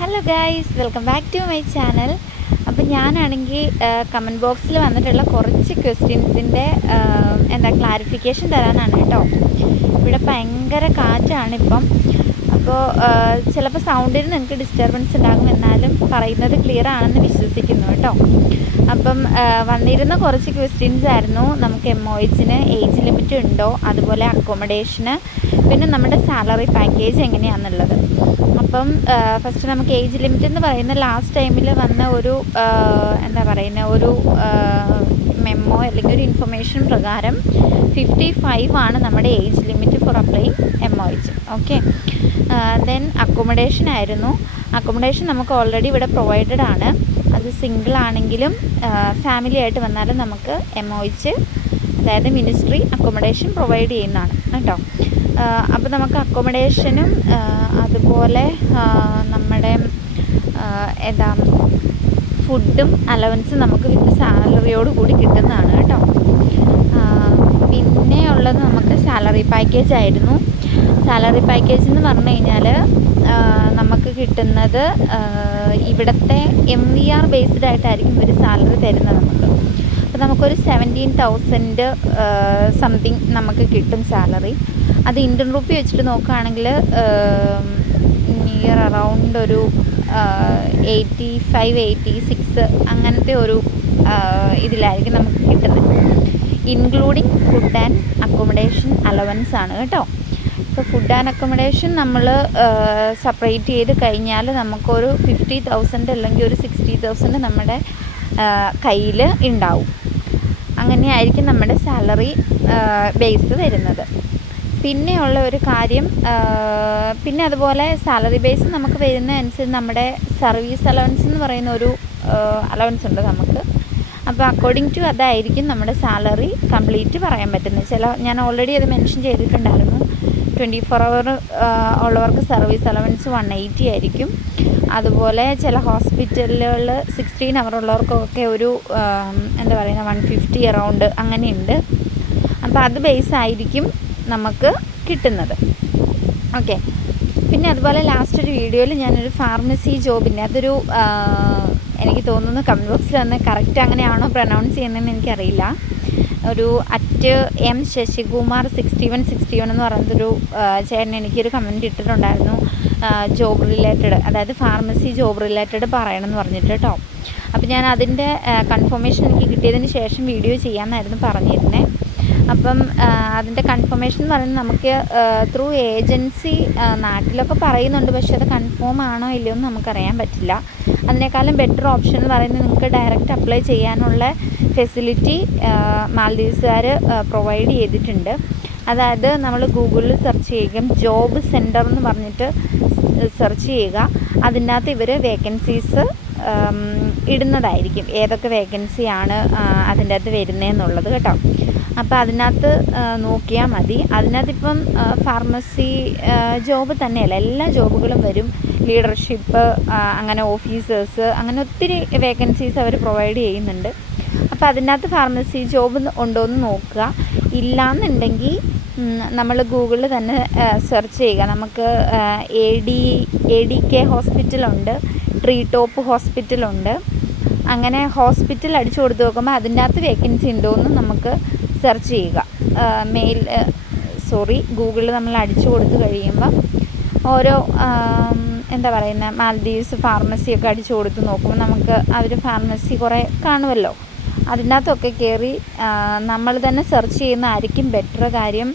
Hello guys, welcome back to my channel. അപ്പോൾ ഞാനാണെങ്കിൽ comment ബോക്സിൽ വന്നിട്ടുള്ള കുറച്ച് ക്വസ്റ്റ്യൻസിൻ്റെ ക്ലാരിഫിക്കേഷൻ തരാനാണ് കേട്ടോ. ഇവിടെ ഭയങ്കര കാറ്റാണിപ്പം. അപ്പോൾ ചിലപ്പോൾ സൗണ്ടിന് നിങ്ങൾക്ക് ഡിസ്റ്റർബൻസ് ഉണ്ടാകും, എന്നാലും പറയുന്നത് ക്ലിയർ ആണെന്ന് വിശ്വസിക്കുന്നു കേട്ടോ. അപ്പം വന്നിരുന്ന കുറച്ച് ക്വസ്റ്റ്യൻസ് ആയിരുന്നു. നമുക്ക് MOHന് ഏജ് ലിമിറ്റ് ഉണ്ടോ, അതുപോലെ അക്കോമഡേഷന്, പിന്നെ നമ്മുടെ സാലറി പാക്കേജ് എങ്ങനെയാണെന്നുള്ളത്. അപ്പം ഫസ്റ്റ് നമുക്ക് ഏജ് ലിമിറ്റ് എന്ന് പറയുന്ന ലാസ്റ്റ് ടൈമിൽ വന്ന ഒരു ഒരു മെമ്മോ അല്ലെങ്കിൽ ഒരു ഇൻഫർമേഷൻ പ്രകാരം 55 ആണ് നമ്മുടെ age limit for applying MOH. Okay, then accommodation ആയിരുന്നു. അക്കോമഡേഷൻ നമുക്ക് ഓൾറെഡി ഇവിടെ പ്രൊവൈഡഡ് ആണ്. അത് സിംഗിൾ ആണെങ്കിലും ഫാമിലി ആയിട്ട് വന്നാലും നമുക്ക് MOH, അതായത് മിനിസ്ട്രി അക്കോമഡേഷൻ പ്രൊവൈഡ് ചെയ്യുന്നതാണ് കേട്ടോ. അപ്പോൾ നമുക്ക് അക്കോമഡേഷനും അതുപോലെ നമ്മുടെ ഫുഡും അലവൻസും നമുക്ക് വിത്ത് സാലറിയോട് കൂടി കിട്ടുന്നതാണ് കേട്ടോ. പിന്നെ ഉള്ളത് നമുക്ക് സാലറി പാക്കേജ് ആയിരുന്നു. സാലറി പാക്കേജ് എന്ന് പറഞ്ഞു കഴിഞ്ഞാൽ നമുക്ക് കിട്ടുന്നത് ഇവിടുത്തെ MVR ബേസ്ഡ് ആയിട്ടായിരിക്കും ഇവർ സാലറി തരുന്നത് നമുക്ക്. അപ്പോൾ നമുക്കൊരു 17,000 സംതിങ് നമുക്ക് കിട്ടും സാലറി. അത് ഇന്ത്യൻ റുപ്പി വെച്ചിട്ട് നോക്കുകയാണെങ്കിൽ നിയർ അറൗണ്ട് ഒരു 85-86 അങ്ങനത്തെ ഒരു ഇതിലായിരിക്കും നമുക്ക് കിട്ടുന്നത്, including food and accommodation allowance ആണ് കേട്ടോ. ഇപ്പോൾ ഫുഡ് ആൻഡ് അക്കോമഡേഷൻ നമ്മൾ സെപ്പറേറ്റ് ചെയ്ത് കഴിഞ്ഞാൽ നമുക്കൊരു 50,000 അല്ലെങ്കിൽ ഒരു 60,000 നമ്മുടെ കയ്യിൽ ഉണ്ടാവും. അങ്ങനെയായിരിക്കും നമ്മുടെ സാലറി ബേസ് വരുന്നത്. പിന്നെയുള്ള ഒരു കാര്യം, പിന്നെ അതുപോലെ സാലറി ബേസ് നമുക്ക് വരുന്ന അനുസരിച്ച് നമ്മുടെ സർവീസ് അലവൻസ് എന്ന് പറയുന്ന ഒരു അലവൻസ് ഉണ്ട് നമുക്ക്. അപ്പോൾ അക്കോർഡിംഗ് ടു അതായിരിക്കും നമ്മുടെ സാലറി കംപ്ലീറ്റ് പറയാൻ പറ്റുന്നത്. ഞാൻ ഓൾറെഡി അത് മെൻഷൻ ചെയ്തിട്ടുണ്ടായിരുന്നു. 24 hour ഉള്ളവർക്ക് സർവീസ് അലവൻസ് 180 ആയിരിക്കും. അതുപോലെ ചില ഹോസ്പിറ്റലുകളിൽ 16 hour ഉള്ളവർക്കൊക്കെ ഒരു 150 അറൗണ്ട് അങ്ങനെയുണ്ട്. അപ്പോൾ അത് ബേസ് ആയിരിക്കും നമുക്ക് കിട്ടുന്നത്. ഓക്കെ, പിന്നെ അതുപോലെ ലാസ്റ്റ് ഒരു വീഡിയോയിൽ ഞാനൊരു ഫാർമസി ജോബിൻ്റെ അതൊരു എനിക്ക് തോന്നുന്നു കമൻറ്റ് ബോക്സിൽ വന്ന് കറക്റ്റ് അങ്ങനെയാണോ പ്രൊനൗൺസ് ചെയ്യുന്നതെന്ന് എനിക്കറിയില്ല. ഒരു @M ശശികുമാർ 6161 എന്ന് പറയുന്നതൊരു ചേട്ടൻ എനിക്കൊരു കമൻറ്റ് ഇട്ടിട്ടുണ്ടായിരുന്നു, ജോബ് റിലേറ്റഡ്, അതായത് ഫാർമസി ജോബ് റിലേറ്റഡ് പറയണമെന്ന് പറഞ്ഞിട്ട് കേട്ടോ. അപ്പോൾ ഞാൻ അതിൻ്റെ കൺഫർമേഷൻ എനിക്ക് കിട്ടിയതിന് ശേഷം വീഡിയോ ചെയ്യാമെന്നായിരുന്നു പറഞ്ഞിരുന്നത്. അപ്പം അതിൻ്റെ കൺഫർമേഷൻ എന്ന് പറയുന്നത് നമുക്ക് ത്രൂ ഏജൻസി നാട്ടിലൊക്കെ പറയുന്നുണ്ട്, പക്ഷെ അത് കൺഫേം ആണോ ഇല്ലയോ എന്ന് നമുക്കറിയാൻ പറ്റില്ല. അതിനേക്കാളും ബെറ്റർ ഓപ്ഷൻ എന്ന് പറയുന്നത് നിങ്ങൾക്ക് ഡയറക്റ്റ് അപ്ലൈ ചെയ്യാനുള്ള ഫെസിലിറ്റി മാൽദീവ്സുകാർ പ്രൊവൈഡ് ചെയ്തിട്ടുണ്ട്. അതായത് നമ്മൾ ഗൂഗിളിൽ സെർച്ച് ചെയ്യുക, ജോബ് സെൻറ്റർ എന്ന് പറഞ്ഞിട്ട് സെർച്ച് ചെയ്യുക. അതിൻ്റെ അകത്ത് ഇവർ വേക്കൻസീസ് ഇടുന്നതായിരിക്കും, ഏതൊക്കെ വേക്കൻസിയാണ് അതിൻ്റെ അകത്ത് വരുന്നതെന്നുള്ളത് കേട്ടോ. അപ്പോൾ അതിനകത്ത് നോക്കിയാൽ മതി. അതിനകത്തിപ്പം ഫാർമസി ജോബ് തന്നെയല്ല, എല്ലാ ജോബുകളും വരും. ലീഡർഷിപ്പ്, അങ്ങനെ ഓഫീസേഴ്സ്, അങ്ങനെ ഒത്തിരി വേക്കൻസീസ് അവർ പ്രൊവൈഡ് ചെയ്യുന്നുണ്ട്. അപ്പോൾ അതിനകത്ത് ഫാർമസി ജോബ് ഉണ്ടോ എന്ന് നോക്കുക. ഇല്ലയെന്നുണ്ടെങ്കിൽ നമ്മൾ ഗൂഗിളിൽ തന്നെ സെർച്ച് ചെയ്യുക. നമുക്ക് ADK ഹോസ്പിറ്റലുണ്ട്, ട്രീ ടോപ്പ് ഹോസ്പിറ്റലുണ്ട്. അങ്ങനെ ഹോസ്പിറ്റൽ അടിച്ചു കൊടുത്ത് നോക്കുമ്പോൾ അതിൻ്റെ അകത്ത് വേക്കൻസി ഉണ്ടോ എന്ന് നമുക്ക് സെർച്ച് ചെയ്യുക. ഗൂഗിളിൽ നമ്മൾ അടിച്ചു കൊടുത്ത് കഴിയുമ്പം ഓരോ മാൽദീവ്സ് ഫാർമസിയൊക്കെ അടിച്ചു കൊടുത്ത് നോക്കുമ്പോൾ നമുക്ക് അവർ ഫാർമസി കുറേ കാണുമല്ലോ. അതിനകത്തൊക്കെ കയറി നമ്മൾ തന്നെ സെർച്ച് ചെയ്യുന്നതായിരിക്കും ബെറ്റർ. കാര്യം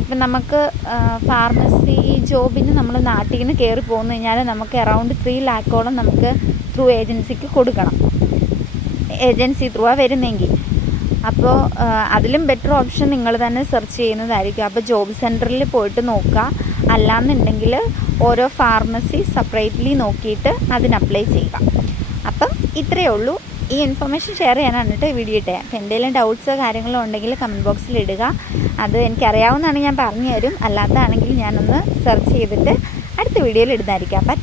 ഇപ്പം നമുക്ക് ഫാർമസി ജോബിന് നമ്മൾ നാട്ടിൽ നിന്ന് കയറി പോന്നു കഴിഞ്ഞാൽ നമുക്ക് അറൗണ്ട് 3 lakhോളം നമുക്ക് ത്രൂ ഏജൻസിക്ക് കൊടുക്കണം, ഏജൻസി ത്രൂ വരുന്നെങ്കിൽ. അപ്പോൾ അതിലും ബെറ്റർ ഓപ്ഷൻ നിങ്ങൾ തന്നെ സെർച്ച് ചെയ്യുന്നതായിരിക്കും. അപ്പോൾ ജോബ് സെൻറ്ററിൽ പോയിട്ട് നോക്കുക. അല്ലാന്നുണ്ടെങ്കിൽ ഓരോ ഫാർമസി സെപ്പറേറ്റ്ലി നോക്കിയിട്ട് അതിന് അപ്ലൈ ചെയ്യുക. അപ്പം ഇത്രയേ ഉള്ളൂ. ഈ ഇൻഫർമേഷൻ ഷെയർ ചെയ്യാനാണ് കേട്ടോ ഈ വീഡിയോ ഇട്ടേ. അപ്പോൾ എന്തെങ്കിലും ഡൗട്ട്സോ കാര്യങ്ങളോ ഉണ്ടെങ്കിൽ കമൻറ്റ് ബോക്സിൽ ഇടുക. അത് എനിക്കറിയാവുന്നതാണ്, ഞാൻ പറഞ്ഞു തരും. അല്ലാത്തതാണെങ്കിൽ ഞാനൊന്ന് സെർച്ച് ചെയ്തിട്ട് അടുത്ത വീഡിയോയിൽ ഇടുന്നതായിരിക്കാം. ബൈ.